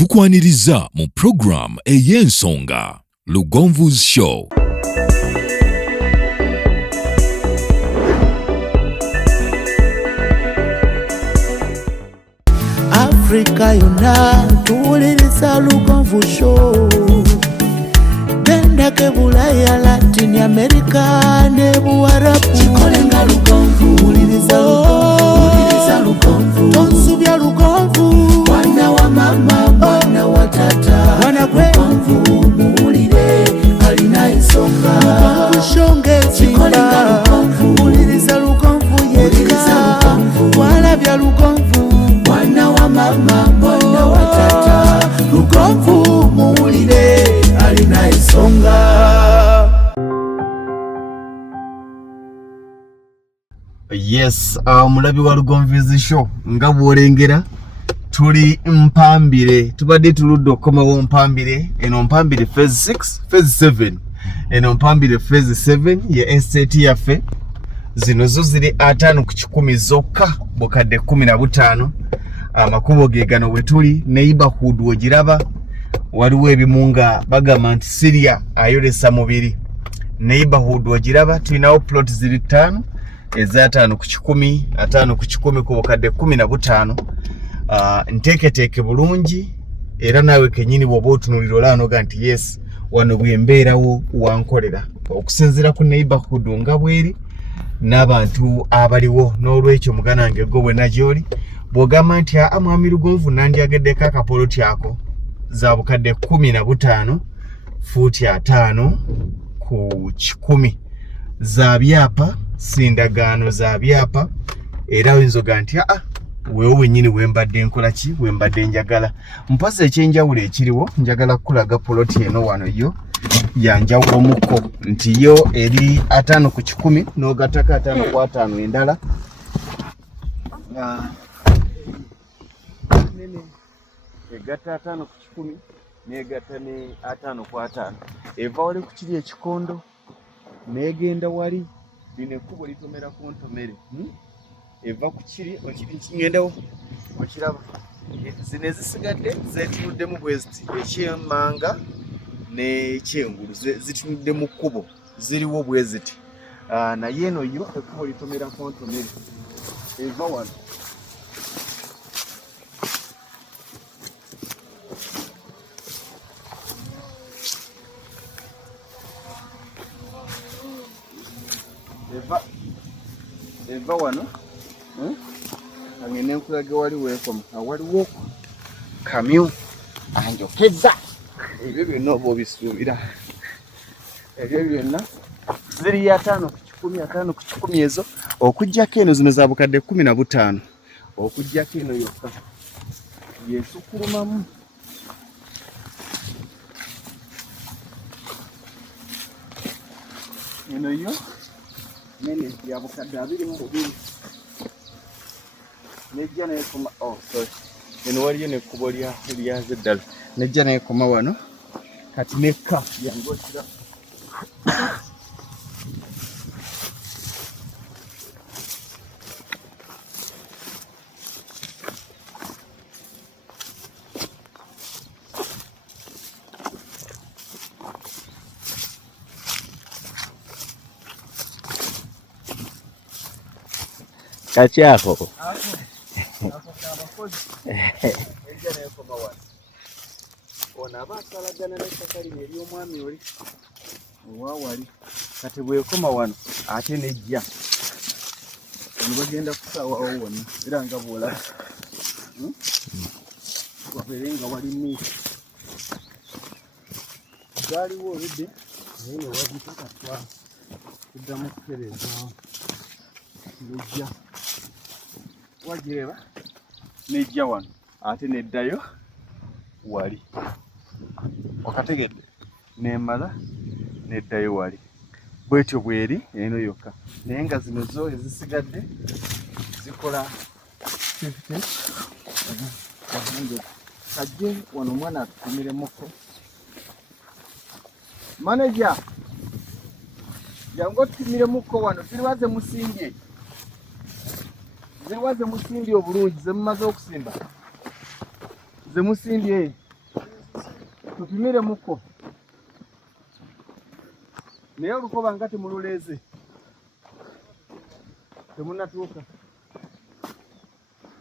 tukwaniriza mu program ey'ensonga Lugonvu's Show. Africa yona tuwuliriza Lugonvu Show. Genda ke Bulaya, Latin America ne Buarabu. Chikolenga Lugonvu, wuliriza Lugonvu. Tonsubya Lugonvu. Mwana wa mama, mwana wa tata. Mwana kwe Lugonvu, muwulire alina ensonga. Lugonvu shonge chikolenga Lugonvu. Wuliriza Lugonvu yeka. Walabya Lugonvu. Mwana wa mama, mwana wa tata. Lugonvu muwulire alina ensonga. Yes, mulabi wa Lugonvu's Show nga bwolengera tuli mpambire tubadde tuludde okukomawo mpambire eno mpambire phase 6 phase 7 eno mpambire phase 7 ya estate yaffe zino zo ziri 5 ku 10 zokka bukadde 15 amakubo ge gano wetuli neighborhood wogiraba waliwo ebimunga bagamba nti Syria ayolesa mubiri neighborhood wogiraba tulinawo plot ziri 5 eza 5 ku 10 5 ku 10 ku bukadde 15 nteeketeeke bulungi era naawe kenyini bw'oba otunulira olanoga nti yes wano bwembeerawo wankolera okusinziira ku neighborhood nga bweri n'abantu abaliwo n'olwekyo muganange gwe bwe nagyoli bw'ogamba nti mwami Lugonvu nandyageddeko akapoloti ako za bukadde 15 fuuti 5 ku 10 za byapa sindagaano za byapa era wenzoga nti wewe wenyini wembadde nkola ki wembadde njagala mpaze ekyenjawulo ekiriwo njagala kulaga poloti eno wano yo yanjawulo muko nti yo eri 5 ku 10 n'ogataka 5 ku 5 endala nene egata 5 ku 10 negata ne 5 ku 5 eva wali ku kiri ekikondo negenda wali bine kubo litomera ku ntomere eva ku kiri okiri kingendawo okiraba zine zisigadde zetunudde mu bweziti ekyemmanga n'ekyengulu zitunudde mu kkubo ziriwo bweziti naye eno yo ekkubo litomera ku ntomere eva wano eva wano angene nkulage wali weekoma awaliwo kamyu anjokeza ebyo byonna oba obisuubira ebyo byonna ziri 5 ku 10 5 ku 10 ezo okujjako eno zino za bukadde 15 okujjako eno yokka yesukulumamu eno yo nene ya bukadde 22 nejja nekoma eno waliyo nekkubo lyaze eddala nejja nekoma wano kati nekka yangosira Kachiako. Ona basalagana n'ettaka lino ery'omwami oli owawali kati bwekoma wano ate nejja ono bagenda kusaawawo wonna era nga bwolaba wabeere nga wali miiti gaaliwo oludde naye ne wagita katwa kuddamu kutereeza nejja wagireba nejja wano ate neddayo wali wakategedde nemala neddayo wali bwetyo bweri eno yokka naye nga zino zo ezisigadde zikola 50 kajje wano omwana atukumiremuko manager jangu otukumiremuko wano ziriwaze musimbye obulungi ze mumaze okusimba ze musimbye tupimire muko naye olukoba nga temululeze temunatuuka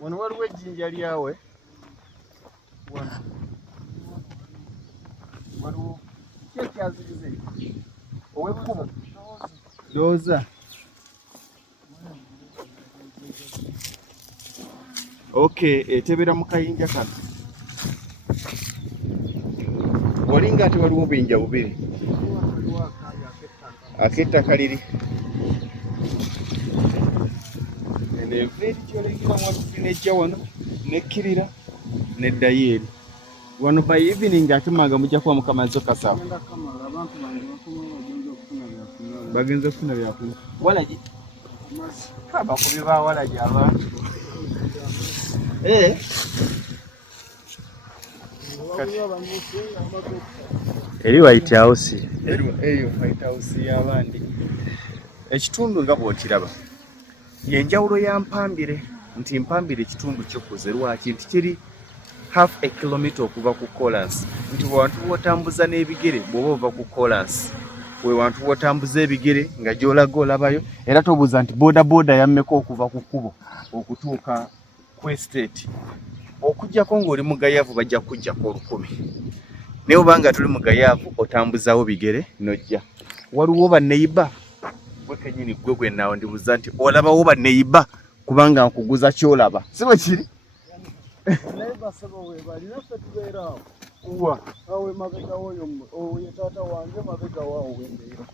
wano waliwo ejjinja lyawe waliwo kyekyazigize owekkubo dooza etebera mu kayinja kano walinga ate waliwo obuyinja bubiri ak'ettaka liri eno enva eri kyolengera mwatusi nejja wano nekkirira neddayo eri wano by evening ate manga mujja kuba mukamazo kasaba bagenza okufuna byakunywa walagi abakubi ba walagi abantu eri White House eyo White House y'abandi ekitundu nga bw'okiraba yenjawulo ya Mpambire nti Mpambire ekitundu kikuze lwaki nti kiri half a kilometer okuva ku Kolansi nti wantu wotambuza n'ebigere bw'oba ova ku Kolansi we wantu wotambuza ebigere nga gy'olaga olabayo era tobuuza nti boda yammeka okuva ku kkubo okutuuka ku estate okujjako ng'oli mugayavu bajja kujjako 10 naye obanga tuli mugayavu otambuzaawo bigere nojja waliwo banneiba gwe kenyini gwe gwenaawo ndibuuza nti olabawo banneiba kubanga nkuguza kyolaba si bwe kiri neiba sebo webali naffe tubeeraawo wa awe mabega woyo oyo taata wange mabega waawo wembeera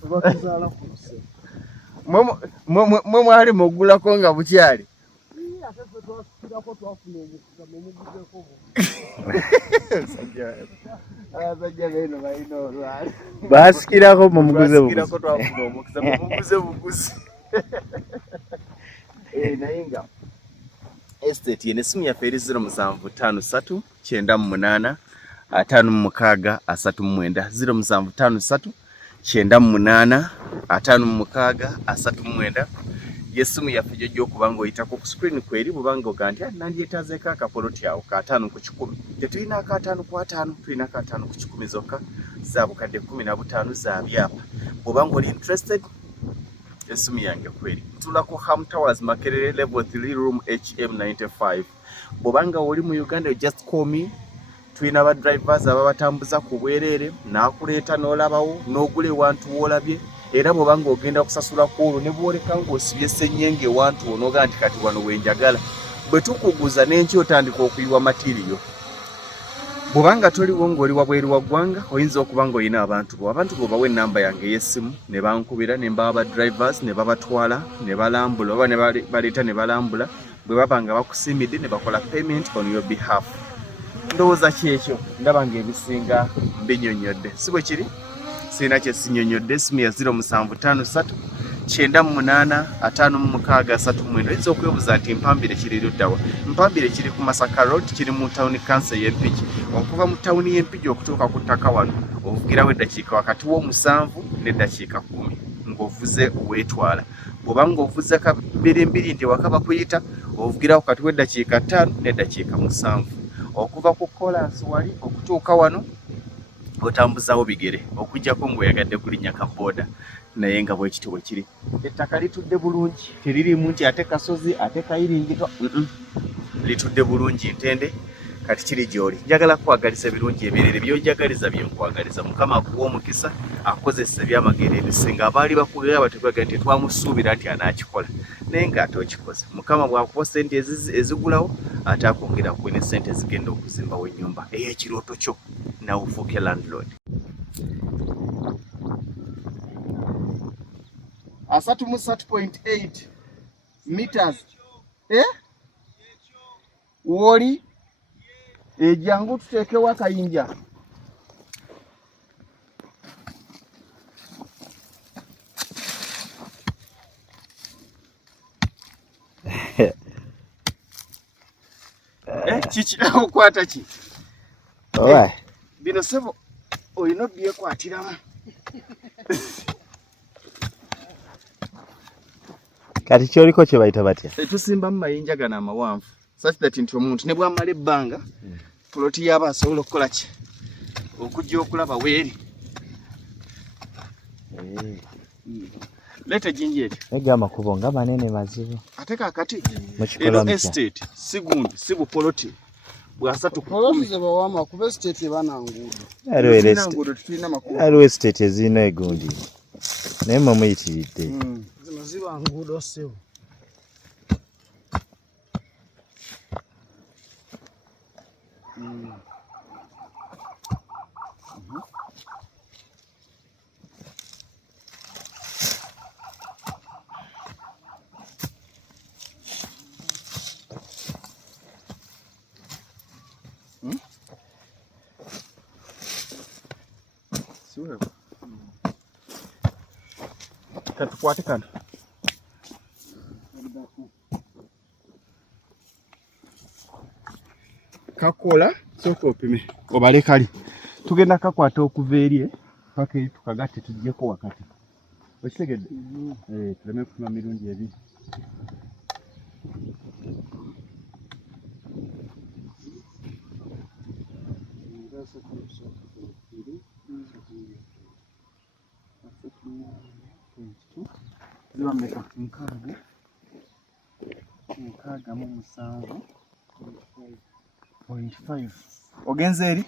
tubatuzaala ku luse mwe mwali muggulako nga bukyali ate ffe twasikirako twafuna omukuza mumuguzeeko abajja beno balina olwala basikirako mumuguze twafuna omukuza mumuguze buguzi naye nga estate yene simu yaffe eri 0753 98 56 39 0753 98 56 yesimu yaffe gy'okuba ng'oyitako ku screen kweri bubanga oganti nandyetaazeeko akapoloti awo ka 5 ku 10 tetulina aka 5 ku 5 tulina aka 5 ku 10 zokka za bukadde 15 za byapa bw'obanga oli interested esimu yange kweri ntulako Ham Towers Makerere level 3 room HM95 bw'obanga oli mu Uganda just call me tulina ba drivers ababatambuza ku bwereere n'akuleeta n'olabawo n'ogula ewantu w'olabye era bw'obanga ogenda kusasula kwolwo ne bwoleka ng'osibye ssennyenge ewantu onoga nti kati wano wenjagala bwe tukuguza n'enki otandika okuyiwa matiriyo bw'obanga toliwo ng'oli wabweru wa ggwanga oyinza okuba ng'olina abantu bo bawa ennamba yange ey'essimu ne bankubira ne mbawa ba drivers ne babatwala ne balambula oba ne baleeta ne balambula bwe baba nga bakusiimidde ne bakola payment on your behalf ndowooza kyekyo ndaba ng'ebisinga mbinyonyodde si bwe kiri sirina kye sinyonyodde esimu ya 0753 98 56 39 oyinza okwebuuza nti Mpambire kiri luddawa Mpambire kiri ku Masaka Road kiri mu tawuni kansa y'Empigi okuva mu tawuni y'Empigi okutuuka ku ttaka wano ovugirawo eddakiika wakati w'7 n'eddakiika 10 ng'ovuze weetwala bw'oba ng'ovuze kabirimbiri nti waka bakuyita ovugirawo wakati w'eddakiika 5 n'eddakiika 7 okuva ku Kolansi wali okutuuka wano otambuzaawo bigere okujjako ng'oyagadde kulinnya ka booda naye nga bwekiti bwe kiri ettaka litudde bulungi teririmu nti ate kasozi ate kayiringitwa litudde bulungi ntende kati kiri gy'oli njagala kwagaliza ebirungi ebirere by'ojagaliza bye nkwagaliza mukama akuwa omukisa akozesa ebyamagero ebisinga abaali bakugamba tekwaga nti twamusuubira nti anaakikola naye ng'ate okikoze mukama bw'akuwa ssente ezigulawo ate akwongera kuwe ne ssente ezigenda okuzimbawo ennyumba ey'ekirooto kyo nawe ofuuke landlord 33.8 meters woli ejangu tuteekewo akayinja kiki okwata ki bino sebo olina obyekwatiramu kati kyoliko kye bayita batya tusimbamu mayinja gano amawanvu such that nti omuntu ne bwamala ebbanga puloti yaaba asobola okukola ki okujja okulaba weeri. Leta jinji eti. Ega amakubo nga manene mazibu. Ate kakati Mukikola mutya. estate si gundi si bupoloti bwasatu poloti ze bawama kuba estate bana nguudo. Aliwo estate ezirina egundi. Naye mwe muyitiridde. Zino ziba nguudo ssebo. Katukwate kano. Kakola soka opime obale kali tugenda kakwata okuva eri paka eri tukagatte tujjeko wakati okitegedde tuleme kufuna mirundi ebiri. Zibameka nkaaga mu musanvu 0.5 ogenze eri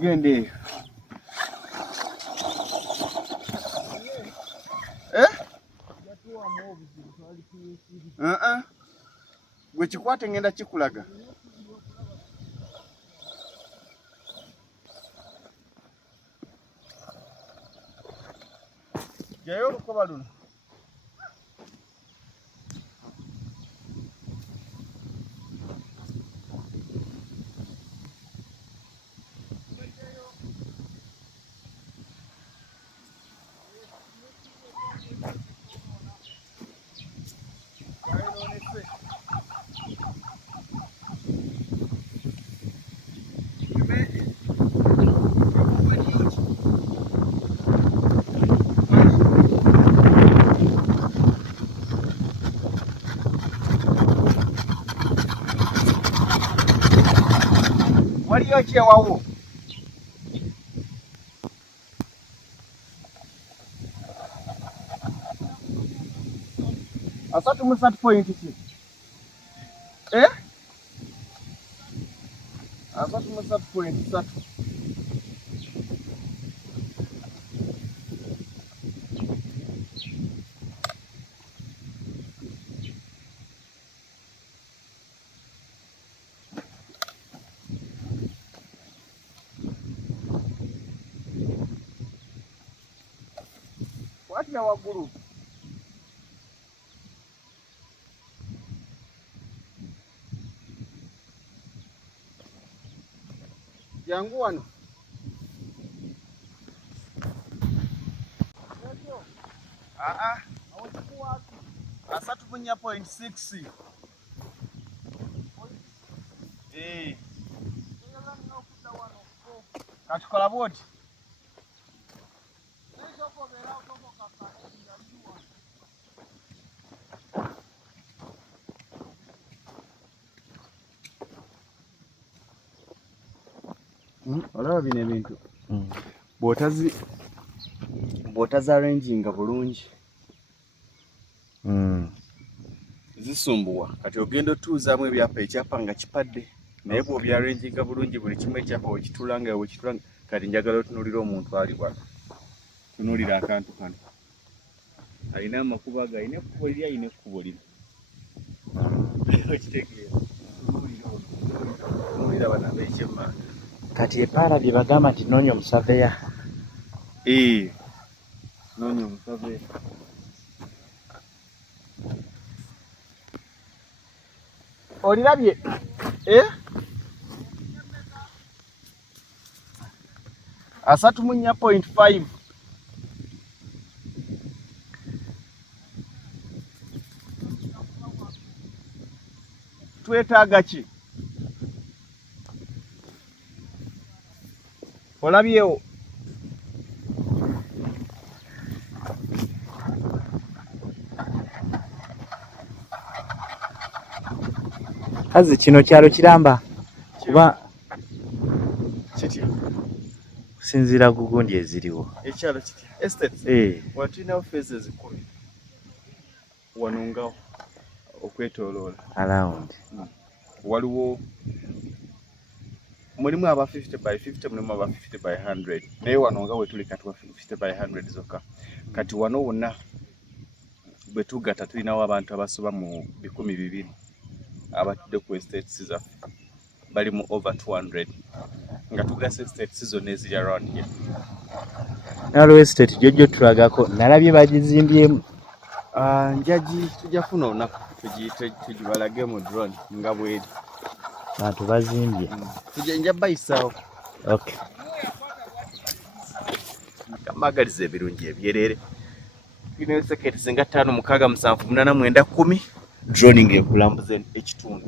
gende eyo gwe kikwate ngenda kikulaga. Jayo olukoba luno. Waliyo kyewawo. Asatu mu 30.6. Asatu mu 30.3. Watya waggulu. Jangu wano. Asatu mu 4.6. Katukola bwoti. Olaba bino ebintu bw'otaza arranginga bulungi zisumbuwa. Kati ogenda otuuzaamu ebyapa ekyapa nga kipadde naye bw'obyarranginga bulungi buli kimu ekyapa wekitulanga wekitulanga. Kati njagala otunuulira omuntu ali wano, tunuulira akantu kano alina amakubo ago, alina ekkubo liri, alina ekkubo lino okitegeera. Tunuulira bano ab'ekyemmanga. Kati epaala bye bagamba nti noonya omusaveya. Noonya omusaveya. Olirabye? Asatu mu 4.5. Twetaaga ki? Olabyewo? Kazi kino kyalo kiramba kuba kitya Sinzira ku gundi eziriwo. Ekyalo kiti estates. Watulinawo phases 10 wano nga okwetooloola Around. waliwo mulimu aba 50 by 50 mulimu aba 50 by 100 naye wano nga wetuli kati wa 50 by 100 zokka. Kati wano wonna bwe tugatta tulinawo abantu abasoba mu 200 abatudde ku estates zaffe bali mu over 200 nga tugasa estates zonna eziri around here. Nalo estate jojo tulagako nalabye bagizimbyemu. Njaji tujja kufuna olunaku tugibalage mu drone nga bweri. Bantu bazimbye. Nja bayisaawo. Okay. Kamagaliza ebirungi ebyerere. Ine seketi zinga 5 6 7 8 9 10 drone ngekulambuze ekitundu.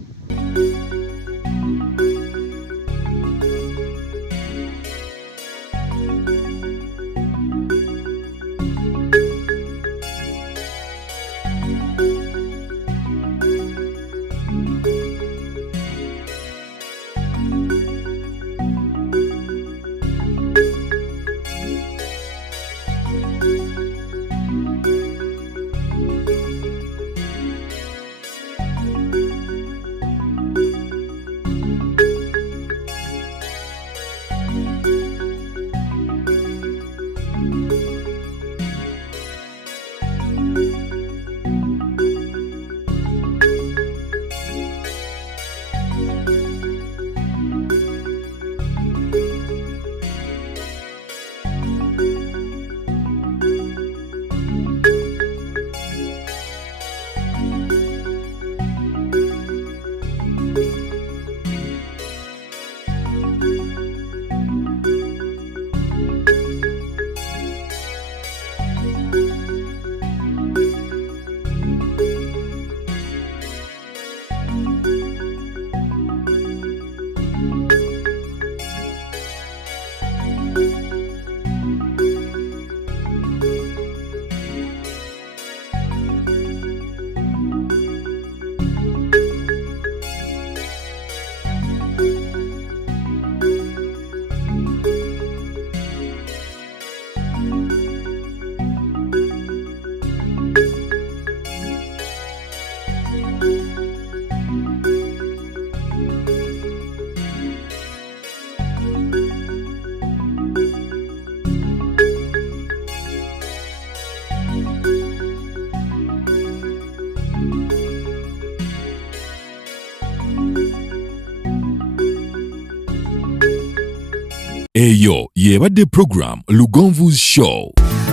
Eyo yebadde program Lugonvu's Show.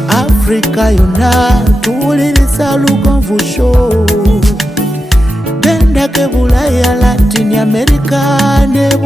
Africa yonna tuwuliriza Lugonvu Show. Genda ke Bulaya, Latin America ne